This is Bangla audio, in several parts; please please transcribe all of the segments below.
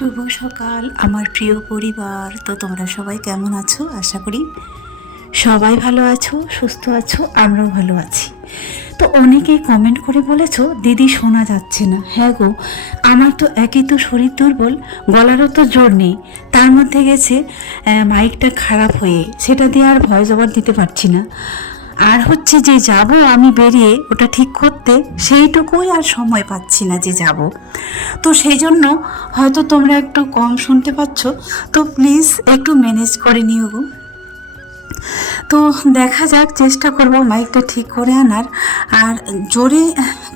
শুভ সকাল, আমার প্রিয় পরিবার। তো তোমরা সবাই কেমন আছো? আশা করি সবাই ভালো আছো, সুস্থ আছো, আমরাও ভালো আছি। তো অনেকেই কমেন্ট করে বলেছ, দিদি, শোনা যাচ্ছে না। হ্যাঁ গো, আমার তো একই তো শরীর দুর্বল, গলারও তো জোর নেই। তার মধ্যে গেছে মাইকটা খারাপ হয়ে, সেটা দিয়ে আর ভয়েস ওভার দিতে পারছি না। আর হচ্ছে যে যাব আমি বেরিয়ে ওটা ঠিক করতে, সেইটুকুই আর সময় পাচ্ছি না যে যাব। তো সেই জন্য হয়তো তোমরা একটু কম শুনতে পাচ্ছ, তো প্লিজ একটু ম্যানেজ করে নিও গো। তো দেখা যাক, চেষ্টা করব মাইকটা ঠিক করে আনার। আর জোরে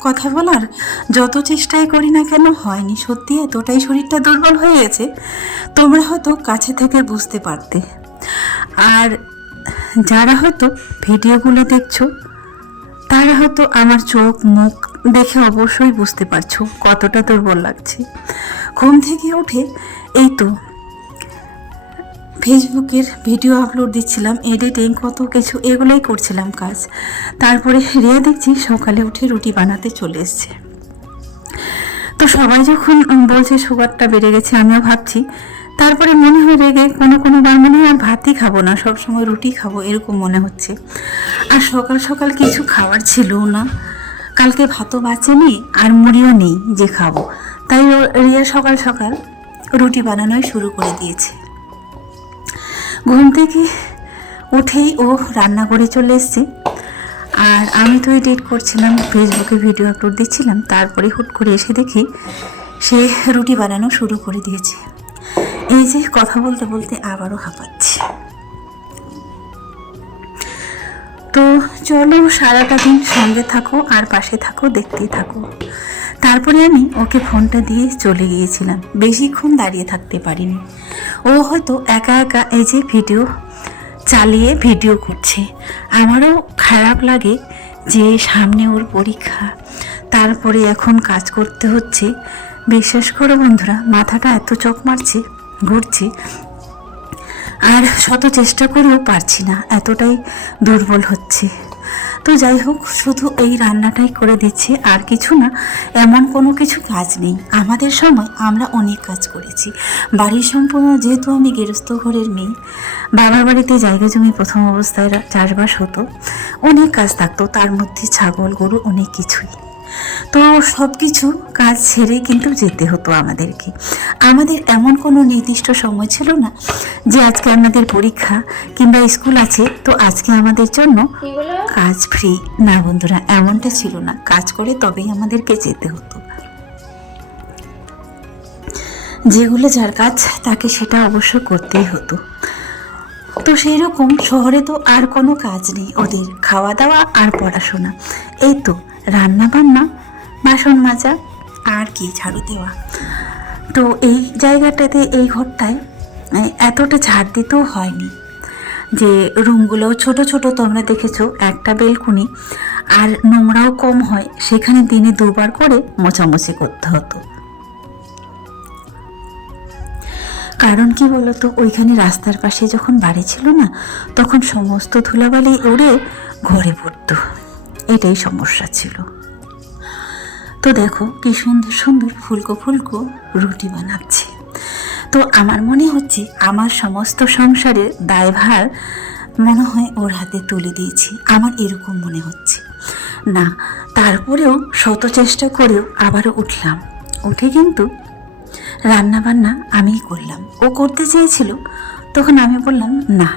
কথা বলার, যত চেষ্টাই করি না কেন, হয়নি সত্যি, এতটাই শরীরটা দুর্বল হয়ে গেছে, তোমরা হয়তো কাছে থেকে বুঝতে পারতে। আর যারা হয়তো ভিডিওগুলো দেখছ, তারা হয়তো আমার চোখ, মুখ দেখে অবশ্যই বুঝতে পারছ কতটা দুর্বল লাগছে। ঘুম থেকে উঠে এই তো ফেসবুকের ভিডিও আপলোড দিচ্ছিলাম, এডিটিং কত কিছু এগুলোই করছিলাম কাজ। তারপরে রিয়া দেখছি সকালে উঠে রুটি বানাতে চলে এসছে। তো সবাই যখন বলছে, সুগারটা বেড়ে গেছে, আমিও ভাবছি তারপরে মনে হয় রেগে কোনো কোনো বার মনে হয় ভাতই খাব না, সব সময় রুটি খাব, এরকম মনে হচ্ছে। আর সকাল সকাল কিছু খাবার ছিল না। কালকে ভাতও বাঁচেনি আর মুড়িও নেই যে খাব। তাই রিয়া সকাল সকাল রুটি বানানোই শুরু করে দিয়েছে। ঘুম থেকে উঠেই ও রান্না করে চলে এসছে। আর আমি তো এডিট করছিলাম, ফেসবুকে ভিডিও আপলোড দিচ্ছিলাম, তারপরে হুট করে এসে দেখি সে রুটি বানানো শুরু করে দিয়েছে। এই যে কথা বলতে বলতে আবারও হাঁপাচ্ছে। তো চলো সারাটা দিন সঙ্গে থাকো আর পাশে থাকো, দেখতেই থাকো। তারপরে আমি ওকে ফোনটা দিয়ে চলে গিয়েছিলাম। বেশিক্ষণ দাঁড়িয়ে থাকতে পারিনি। ও হয়তো একা একা এই যে ভিডিও চালিয়ে ভিডিও করছে। আমারও খারাপ লাগে যে সামনে ওর পরীক্ষা। তারপরে এখন কাজ করতে হচ্ছে। বিশ্বাস করো বন্ধুরা, মাথাটা এত চোখ মারছে ঘুরছে। আর শত চেষ্টা করেও পারছি না, এতটাই দুর্বল হচ্ছে। তো যাই হোক, শুধু এই রান্নাটাই করে দিচ্ছি, আর কিছু না, এমন কোনো কিছু কাজ নেই। আমাদের সময় আমরা অনেক কাজ করেছি। বাড়ির সম্পূর্ণ, যেহেতু আমি গেরস্থ ঘরের মেয়ে, বাবার বাড়িতে জায়গা জমি প্রথম অবস্থায় চাষবাস হতো। অনেক কাজ থাকতো, তার মধ্যে ছাগল, গরু, অনেক কিছুই। তো সব কিছু কাজ ছেড়ে কিন্তু যেতে হতো আমাদেরকে। আমাদের এমন কোনো নির্দিষ্ট সময় ছিল না যে আজকে আমাদের পরীক্ষা কিংবা স্কুল আছে তো আজকে আমাদের জন্য কাজ ফ্রি না বন্ধুরা এমনটা ছিল না। কাজ করে তবেই আমাদেরকে যেতে হতো। যেগুলো যার কাজ তাকে সেটা অবশ্য করতেই হতো। তো সেই রকম শহরে তো আর কোনো কাজ নেই ওদের। খাওয়া দাওয়া আর পড়াশোনা। এই তো রান্না বান্না বাসন মাজা, আর কি ঝাড়ু দেওয়া। তো এই জায়গাটাতে, এই ঘরটায় এতটা ঝাড় দিতেও হয়নি যে রুমগুলো ছোট ছোট তোমরা দেখেছ, একটা বেলকুনি, আর নোংরাও কম হয়, সেখানে দিনে দুবার করে মোছামুছি করতে হতো। কারণ কি বলতো, ওইখানে রাস্তার পাশে যখন বাড়ি ছিল না, তখন সমস্ত ধুলাবালি উড়ে ঘরে পড়তো। এটাই সমস্যা ছিল। তো দেখো কি সুন্দর সুন্দর ফুলকো ফুলকো রুটি বানাচ্ছে। তো আমার মনে হচ্ছে আমার সমস্ত সংসারের দায়ভার মনে হয় ওর হাতে তুলে দিয়েছি। আমার এরকম মনে হচ্ছে। না, তারপরেও শত চেষ্টা করেও আবারও উঠলাম। উঠে কিন্তু রান্না বান্না আমিই করলাম। ও করতে চেয়েছিল, তখন আমি বললাম, না,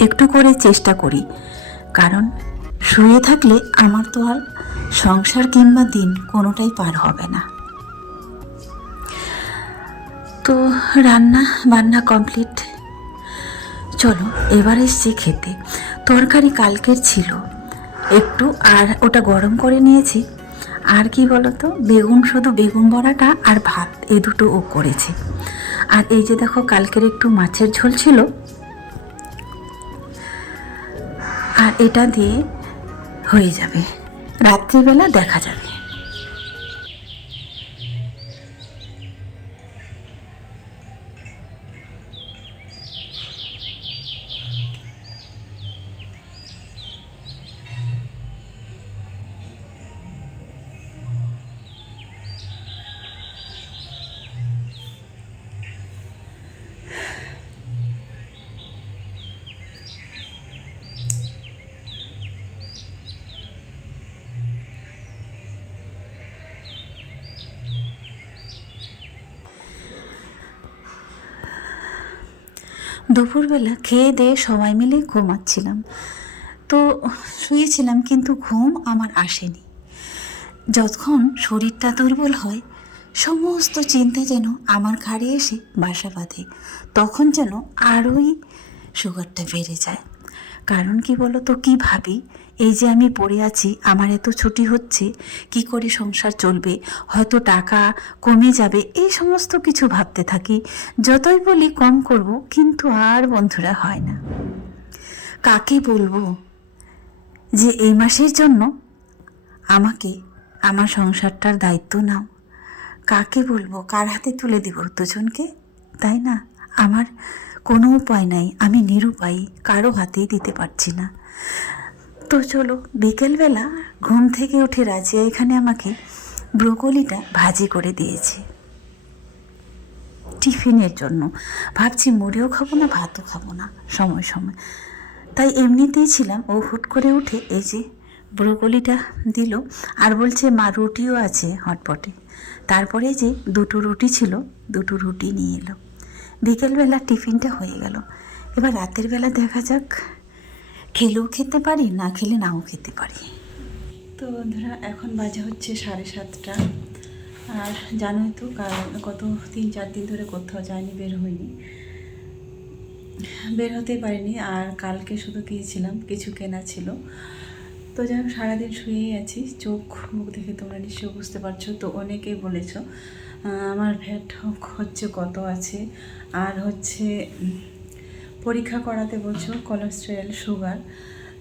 একটু করে চেষ্টা করি। কারণ শুয়ে থাকলে আমার তো আর সংসার কিংবা দিন কোনোটাই পার হবে না। তো রান্না বান্না কমপ্লিট। চলো, এবার এসছি খেতে। তরকারি কালকের ছিল। একটু আর ওটা গরম করে নিয়েছি। আর কি বলতো, বেগুন, শুধু বেগুন বড়াটা আর ভাত এই দুটো ও করেছে। আর এই যে দেখো, কালকের একটু মাছের ঝোল ছিল। আর এটা দিয়ে হয়ে যাবে। রাত্রিবেলা দেখা যাবে। দুপুরবেলা খেয়ে দিয়ে সবাই মিলে ঘুমাচ্ছিলাম। তো শুয়েছিলাম কিন্তু ঘুম আমার আসেনি। যতক্ষণ শরীরটা দুর্বল হয়, সমস্ত চিন্তা যেন আমার ঘাড়ে এসে বাসা বাঁধে, তখন যেন আরোই সুগারটা বেড়ে যায়। কারণ কি বলো তো কী ভাবি? এই যে আমি পড়ে আছি, আমার এত ছুটি হচ্ছে, কি করে সংসার চলবে? হয়তো টাকা কমে যাবে, এই সমস্ত কিছু ভাবতে থাকি। যতই বলি কম করব, কিন্তু আর বন্ধুরা হয় না। কাকে বলব যে এই মাসের জন্য আমাকে আমার সংসারটার দায়িত্ব নাও? কাকে বলব? কার হাতে তুলে দিব দুজনকে? তাই না? আমার কোনো উপায় নাই, আমি নিরুপায়ী, কারও হাতেই দিতে পারছি না। তো চলো, বিকেলবেলা ঘুম থেকে উঠে রাজিয়া এখানে আমাকে ব্রোকলিটা ভাজি করে দিয়েছে। টিফিনের জন্য। ভাবছি মুড়িও খাব না, ভাতও খাব না, সময় সময়। তাই এমনিতেই ছিলাম, ও হুট করে উঠে এই যে ব্রোকলিটা দিল আর বলছে, মা, রুটিও আছে হটপটে। তারপরে যে দুটো রুটি ছিল, দুটো রুটি নিয়ে এলো। বিকেলবেলা টিফিনটা হয়ে গেল। এবার রাতের বেলা দেখা যাক খেলেও খেতে পারি, না খেলে নাও খেতে পারি। তো বন্ধুরা, এখন বাজে হচ্ছে সাড়ে সাতটা। আর জানোই তো গত তিন চার দিন ধরে কোথাও যায়নি বের হয়নি বের হতে পারিনি, আর কালকে শুধু গিয়েছিলাম, কিছু কেনা ছিল। তো হোক, সারাদিন শুয়েই আছি, চোখ মুখ দেখে তোমরা নিশ্চয়ই বুঝতে পারছ। তো অনেকেই বলেছ আমার ভ্যাট হচ্ছে কত আছে, আর হচ্ছে পরীক্ষা করাতে বলছো কোলেস্ট্রেল সুগার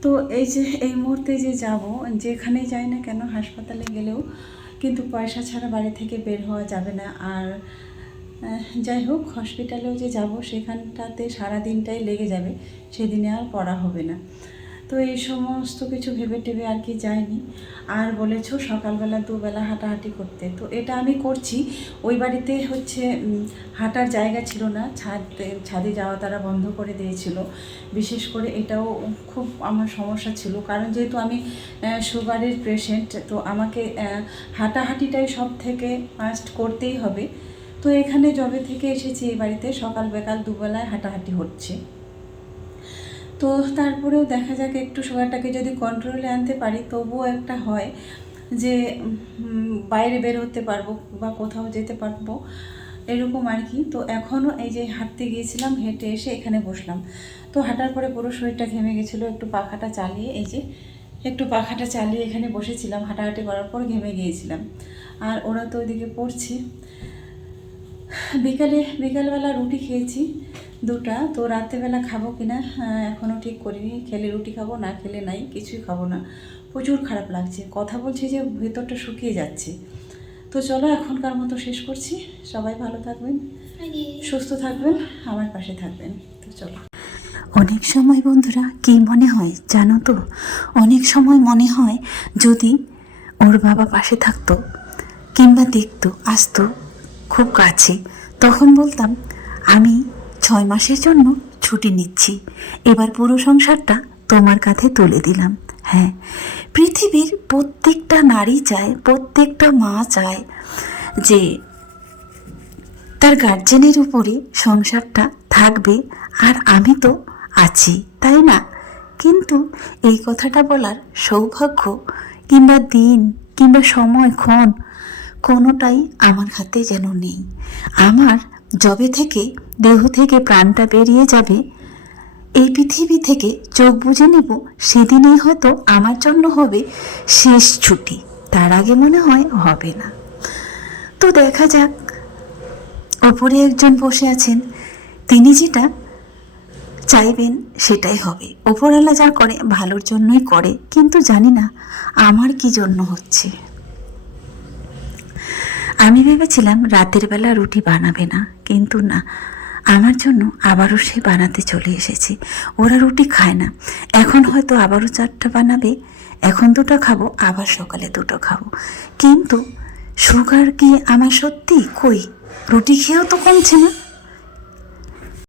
তো এই যে, এই মুহূর্তে যে যাব যেখানে যাই না কেন, হাসপাতালে গেলেও কিন্তু পয়সা ছাড়া বাড়ি থেকে বের হওয়া যাবে না। আর যাই হোক হসপিটালেও যে যাব, সেখানটাতে সারা দিনটাই লেগে যাবে, সেদিনে আর পড়া হবে না। তো এই সমস্ত কিছু ভেবে টেবে আর কি যায়নি। আর বলেছ সকালবেলা দুবেলা হাঁটাহাঁটি করতে। তো এটা আমি করছি। ওই বাড়িতে হচ্ছে হাঁটার জায়গা ছিল না। ছাদ, ছাদে যাওয়া তারা বন্ধ করে দিয়েছিল। বিশেষ করে এটাও খুব আমার সমস্যা ছিল। কারণ যেহেতু আমি সুগারের পেশেন্ট তো আমাকে হাঁটাহাঁটিটাই সব থেকে ফার্স্ট করতেই হবে। তো এখানে জবে থেকে এসেছি এই বাড়িতে, সকাল বেকাল দুবেলায় হাঁটাহাঁটি হচ্ছে। তো তারপরেও দেখা যাক একটু সুগারটাকে যদি কন্ট্রোলে আনতে পারি, তবুও একটা হয় যে বাইরে বের হতে পারব বা কোথাও যেতে পারব, এরকম আর কি। তো এখনও এই যে হাঁটতে গিয়েছিলাম, হেঁটে এসে এখানে বসলাম। তো হাঁটার পরে পুরো শরীরটা ঘেমে গেছিল, একটু পাখাটা চালিয়ে, এই যে একটু পাখাটা চালিয়ে এখানে বসেছিলাম, হাঁটাহাঁটি করার পর ঘেমে গিয়েছিলাম। আর ওরা তো ওইদিকে পড়ছে। বিকালে, বিকালবেলা রুটি খেয়েছি। দুটা। তো রাত্রেবেলা খাব কিনা? আহ, এখনও ঠিক করিনি। খেলে রুটি খাব না খেলে নাই কিছুই খাব না। প্রচুর খারাপ লাগছে। কথা বলছি যে ভেতরটা শুকিয়ে যাচ্ছে। তো চলো এখনকার মতো শেষ করছি। সবাই ভালো থাকবেন সুস্থ থাকবেন আমার পাশে থাকবেন। তো চলো। অনেক সময় বন্ধুরা কি মনে হয় জানো তো? অনেক সময় মনে হয় যদি ওর বাবা পাশে থাকতো কিংবা দেখতো আসতো খুব কাছে তখন বলতাম আমি ছয় মাসের জন্য ছুটি নিচ্ছি। এবার পুরো সংসারটা তোমার কাছে তুলে দিলাম। হ্যাঁ পৃথিবীর প্রত্যেকটা নারী চায়, প্রত্যেকটা মা চায় যে তার গার্জেনের উপরে সংসারটা থাকবে আর আমি তো আছি, তাই না? কিন্তু এই কথাটা বলার সৌভাগ্য কিংবা দিন কিংবা সময় ক্ষণ কোনোটাই আমার হাতে যেন নেই। আমার জবে থেকে দেহ থেকে প্রাণটা বেরিয়ে যাবে, এই পৃথিবী থেকে চোখ বুজে নেব, সেদিনেই হয়তো আমার জন্য হবে শেষ ছুটি। তার আগে মনে হয় হবে না। তো দেখা যাক। ওপরে একজন বসে আছেন। তিনি যেটা চাইবেন সেটাই হবে। ওপরওয়ালা যা করে ভালোর জন্যই করে, কিন্তু জানি না আমার কি জন্য হচ্ছে। আমি ভেবেছিলাম রাতের বেলা রুটি বানাবে না, কিন্তু না। আমার জন্য আবারও সে বানাতে চলে এসেছে। ওরা রুটি খায় না। এখন হয়তো আবারও চারটা বানাবে। এখন দুটো খাব, আবার সকালে দুটো খাব। কিন্তু সুগার কি আমার সত্যি? কই? রুটি খেয়েও তো কমছে না।